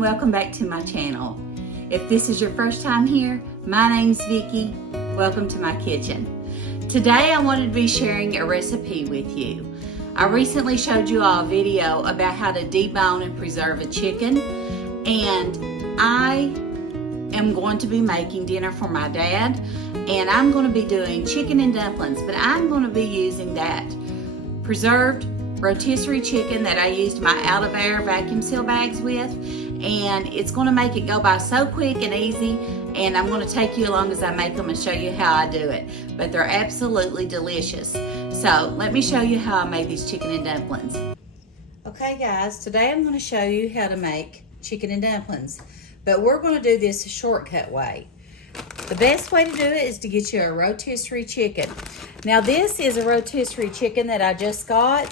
and welcome back to my channel. If this is your first time here, my name's Vickie. Welcome to my kitchen. Today I wanted to be sharing a recipe with you. I recently showed you all a video about how to debone and preserve a chicken, and I am going to be making dinner for my dad, and I'm going to be doing chicken and dumplings, but I'm going to be using that preserved rotisserie chicken that I used my out of air vacuum seal bags with, and it's going to make it go by so quick and easy, and I'm going to take you along as I make them and show you how I do it. But they're absolutely delicious. So let me show you how I made these chicken and dumplings. Okay guys, today I'm going to show you how to make chicken and dumplings, but we're going to do this a shortcut way. The best way to do it is to get you a rotisserie chicken. Now this is a rotisserie chicken that I just got,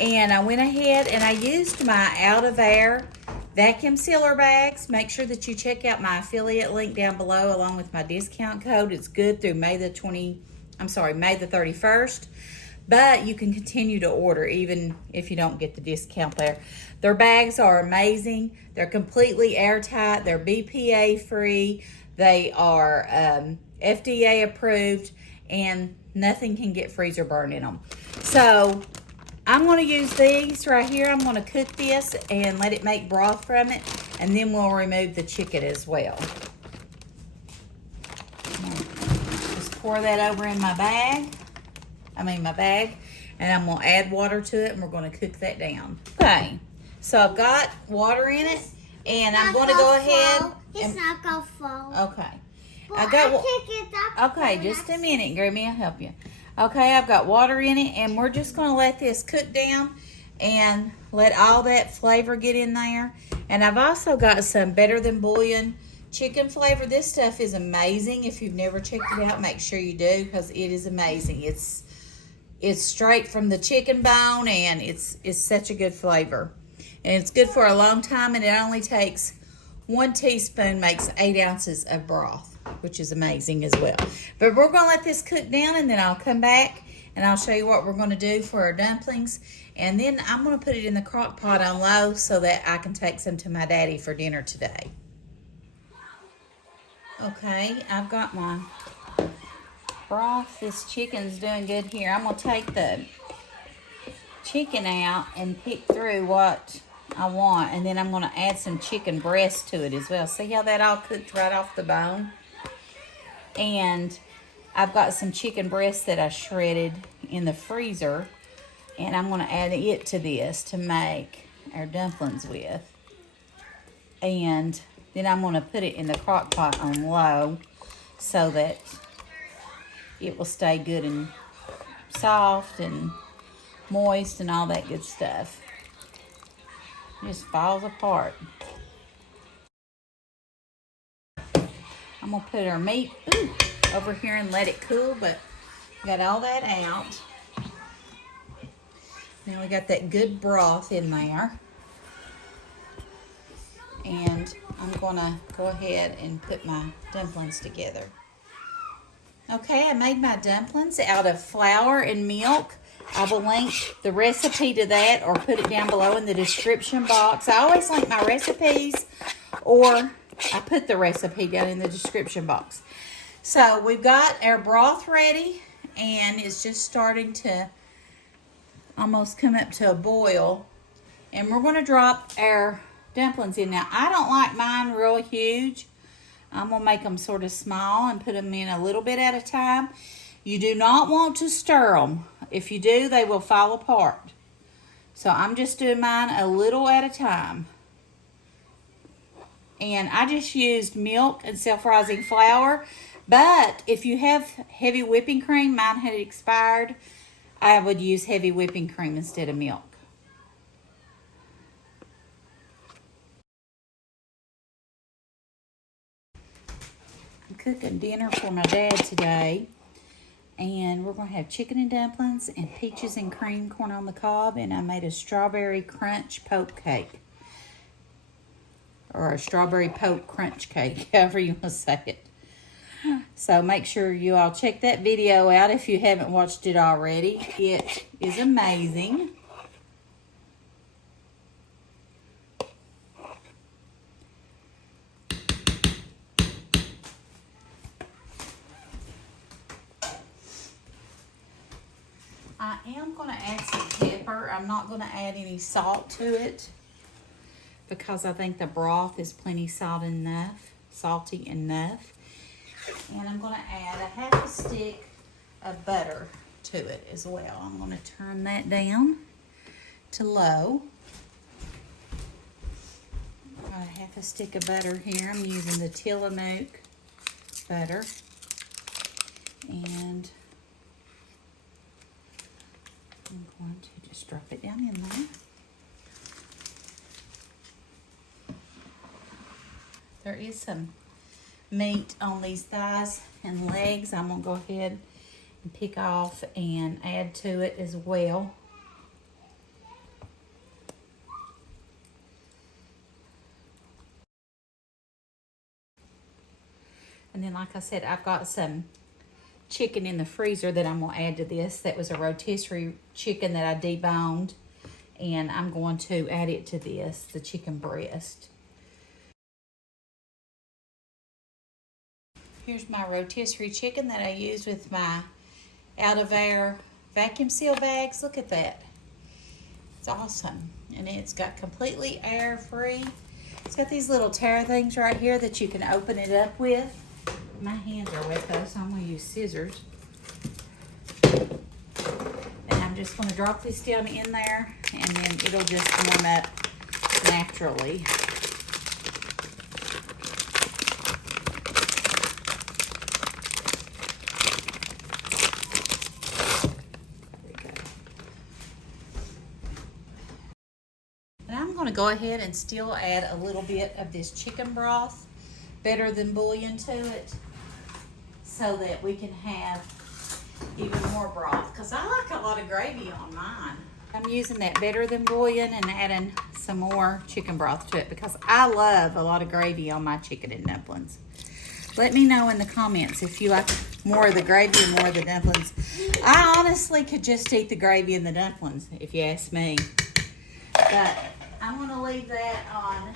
and I went ahead and I used my out of air vacuum sealer bags. Make sure that you check out my affiliate link down below along with my discount code. It's good through May the 31st. But you can continue to order even if you don't get the discount there. Their bags are amazing. They're completely airtight. They're BPA free. They are FDA approved, and nothing can get freezer burn in them. So I'm going to use these right here. I'm going to cook this and let it make broth from it, and then we'll remove the chicken as well. Just pour that over in my bag, and I'm going to add water to it, and we're going to cook that down. Okay, so I've got water in it, and I'm going to go ahead. It's not going to fall. Okay. Okay, just a minute, Grammy, I'll help you. Okay, I've got water in it, and we're just going to let this cook down and let all that flavor get in there. And I've also got some Better Than Bouillon chicken flavor. This stuff is amazing. If you've never checked it out, make sure you do, because it is amazing. It's straight from the chicken bone, and it's such a good flavor. And it's good for a long time, and it only takes 1 teaspoon, makes 8 ounces of broth, which is amazing as well. But we're going to let this cook down, and then I'll come back and I'll show you what we're going to do for our dumplings. And then I'm going to put it in the crock pot on low so that I can take some to my daddy for dinner today. Okay, I've got my broth. This chicken's doing good here. I'm going to take the chicken out and pick through what I want, and then I'm going to add some chicken breast to it as well. See how that all cooked right off the bone? And I've got some chicken breast that I shredded in the freezer, and I'm going to add it to this to make our dumplings with. And then I'm going to put it in the crock pot on low so that it will stay good and soft and moist and all that good stuff. It just falls apart. I'm going to put our meat over here and let it cool, but got all that out. Now we got that good broth in there. And I'm going to go ahead and put my dumplings together. Okay, I made my dumplings out of flour and milk. I will link the recipe to that or put it down below in the description box. I always link my recipes, or I put the recipe down in the description box. So we've got our broth ready, and it's just starting to almost come up to a boil. And we're going to drop our dumplings in. Now, I don't like mine real huge. I'm going to make them sort of small and put them in a little bit at a time. You do not want to stir them. If you do, they will fall apart. So I'm just doing mine a little at a time. And I just used milk and self-rising flour. But if you have heavy whipping cream, mine had expired, I would use heavy whipping cream instead of milk. I'm cooking dinner for my dad today. And we're going to have chicken and dumplings and peaches and cream corn on the cob. And I made a strawberry crunch poke cake. Or a strawberry poke crunch cake, however you want to say it. So make sure you all check that video out if you haven't watched it already. It is amazing. I am going to add some pepper. I'm not going to add any salt to it because I think the broth is plenty salty enough. And I'm going to add a half a stick of butter to it as well. I'm going to turn that down to low. Got a half a stick of butter here. I'm using the Tillamook butter. And I'm going to just drop it down in there. There is some meat on these thighs and legs. I'm going to go ahead and pick off and add to it as well. And then, like I said, I've got some chicken in the freezer that I'm going to add to this. That was a rotisserie chicken that I deboned, and I'm going to add it to this, the chicken breast. Here's my rotisserie chicken that I used with my out of air vacuum seal bags. Look at that. It's awesome. And it's got completely air free. It's got these little tear things right here that you can open it up with. My hands are wet though, so I'm going to use scissors. And I'm just going to drop this down in there, and then it'll just warm up naturally. And I'm going to go ahead and still add a little bit of this chicken broth, better than bouillon, to it, so that we can have even more broth, because I like a lot of gravy on mine. I'm using that better than bouillon and adding some more chicken broth to it because I love a lot of gravy on my chicken and dumplings. Let me know in the comments if you like more of the gravy or more of the dumplings. I honestly could just eat the gravy and the dumplings if you ask me, but I'm going to leave that on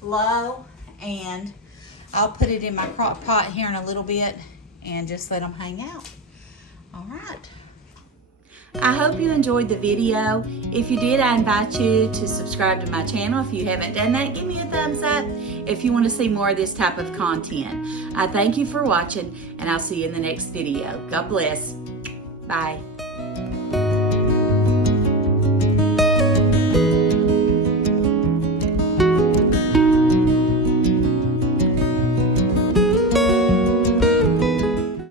low, and I'll put it in my crock pot here in a little bit and just let them hang out. All right. I hope you enjoyed the video. If you did, I invite you to subscribe to my channel. If you haven't done that, give me a thumbs up if you want to see more of this type of content. I thank you for watching, and I'll see you in the next video. God bless. Bye.